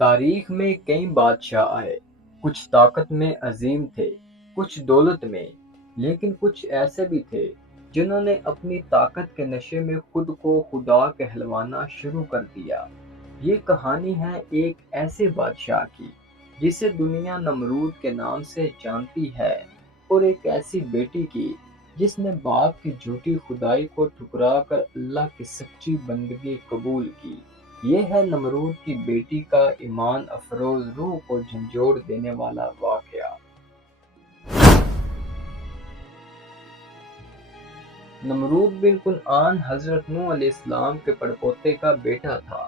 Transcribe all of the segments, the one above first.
تاریخ میں کئی بادشاہ آئے، کچھ طاقت میں عظیم تھے، کچھ دولت میں، لیکن کچھ ایسے بھی تھے جنہوں نے اپنی طاقت کے نشے میں خود کو خدا کہلوانا شروع کر دیا۔ یہ کہانی ہے ایک ایسے بادشاہ کی جسے دنیا نمرود کے نام سے جانتی ہے، اور ایک ایسی بیٹی کی جس نے باپ کی جھوٹی خدائی کو ٹھکرا کر اللہ کی سچی بندگی قبول کی۔ یہ ہے نمرود کی بیٹی کا ایمان افروز روح کو جھنجھوڑ دینے والا واقعہ۔ نمرود بن کنعان حضرت نوح علیہ السلام کے پڑپوتے کا بیٹا تھا۔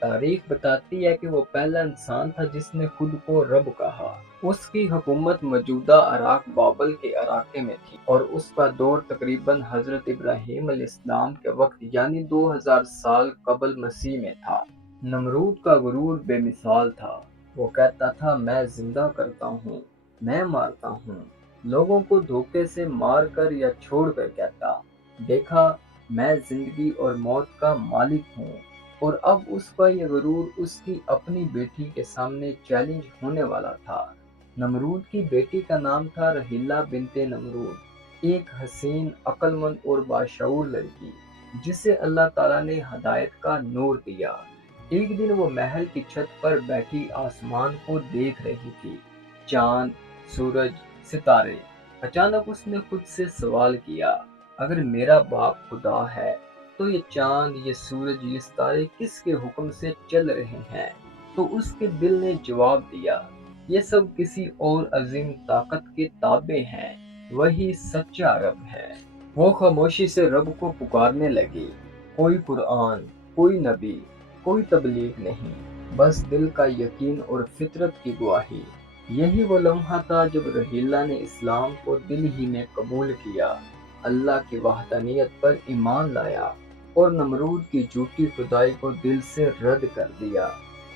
تاریخ بتاتی ہے کہ وہ پہلا انسان تھا جس نے خود کو رب کہا۔ اس کی حکومت موجودہ عراق بابل کے علاقے میں تھی، اور اس کا دور تقریباً حضرت ابراہیم علیہ السلام کے وقت یعنی 2000 سال قبل مسیح میں تھا۔ نمرود کا غرور بے مثال تھا۔ وہ کہتا تھا میں زندہ کرتا ہوں، میں مارتا ہوں، لوگوں کو دھوکے سے مار کر یا چھوڑ کر کہتا دیکھا میں زندگی اور موت کا مالک ہوں۔ اور اب اس کا یہ غرور اس کی اپنی بیٹی کے سامنے چیلنج ہونے والا تھا۔ نمرود کی بیٹی کا نام تھا رحیلہ بنت نمرود، ایک حسین، عقل مند اور باشعور لڑکی جسے اللہ تعالیٰ نے ہدایت کا نور دیا۔ ایک دن وہ محل کی چھت پر بیٹھی آسمان کو دیکھ رہی تھی، چاند، سورج، ستارے۔ اچانک اس نے خود سے سوال کیا، اگر میرا باپ خدا ہے تو یہ چاند، یہ سورج، یہ ستارے کس کے حکم سے چل رہے ہیں؟ تو اس کے دل نے جواب دیا، یہ سب کسی اور عظیم طاقت کے تابع ہیں، وہی سچا رب ہے۔ وہ خاموشی سے رب کو پکارنے لگی، کوئی قرآن، کوئی نبی، کوئی تبلیغ نہیں، بس دل کا یقین اور فطرت کی گواہی۔ یہی وہ لمحہ تھا جب رحیلہ نے اسلام کو دل ہی میں قبول کیا، اللہ کی وحدانیت پر ایمان لایا، اور نمرود کی جھوٹی خدائی کو دل سے رد کر دیا۔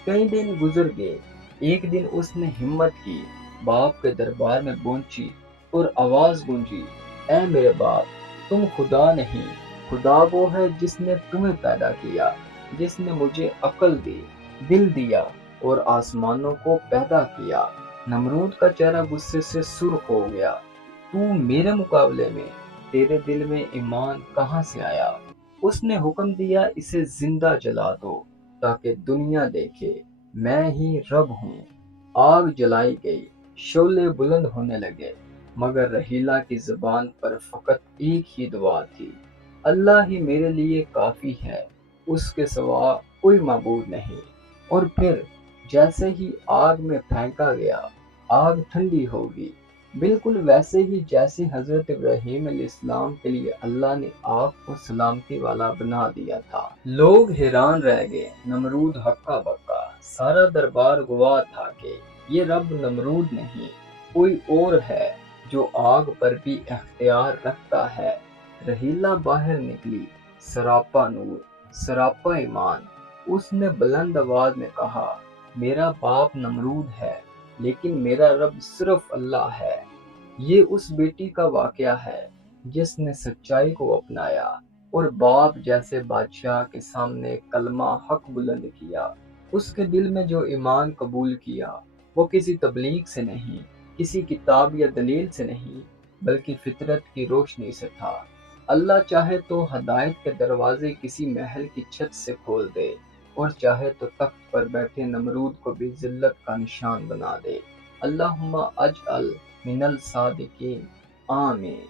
کئی دن گزر گئے، ایک دن اس نے ہمت کی، باپ کے دربار میں پہنچی اور آواز گونجی، اے میرے باپ، تم خدا نہیں، خدا وہ ہے جس نے تمہیں پیدا کیا، جس نے مجھے عقل دی، دل دیا اور آسمانوں کو پیدا کیا۔ نمرود کا چہرہ غصے سے سرخ ہو گیا، تو میرے مقابلے میں، تیرے دل میں ایمان کہاں سے آیا؟ اس نے حکم دیا اسے زندہ جلا دو تاکہ دنیا دیکھے میں ہی رب ہوں۔ آگ جلائی گئی، شعلے بلند ہونے لگے، مگر رحیلہ کی زبان پر فقط ایک ہی دعا تھی، اللہ ہی میرے لیے کافی ہے، اس کے سوا کوئی معبود نہیں۔ اور پھر جیسے ہی آگ میں پھینکا گیا، آگ ٹھنڈی ہوگی، بالکل ویسے ہی جیسے حضرت ابراہیم علیہ السلام کے لیے اللہ نے آگ کو سلامتی والا بنا دیا تھا۔ لوگ حیران رہ گئے، نمرود ہکا بکا، سارا دربار گواہ تھا کہ یہ رب نمرود نہیں، کوئی اور ہے جو آگ پر بھی اختیار رکھتا ہے۔ رحیلہ باہر نکلی، سراپا نور، سراپا ایمان۔ اس نے بلند آواز میں کہا، میرا باپ نمرود ہے، لیکن میرا رب صرف اللہ ہے۔ یہ اس بیٹی کا واقعہ ہے جس نے سچائی کو اپنایا اور باپ جیسے بادشاہ کے سامنے کلمہ حق بلند کیا۔ اس کے دل میں جو ایمان قبول کیا وہ کسی تبلیغ سے نہیں، کسی کتاب یا دلیل سے نہیں، بلکہ فطرت کی روشنی سے تھا۔ اللہ چاہے تو ہدایت کے دروازے کسی محل کی چھت سے کھول دے، اور چاہے تو تخت پر بیٹھے نمرود کو بھی ذلت کا نشان بنا دے۔ اللہم اجعل من الصادقین، آمین۔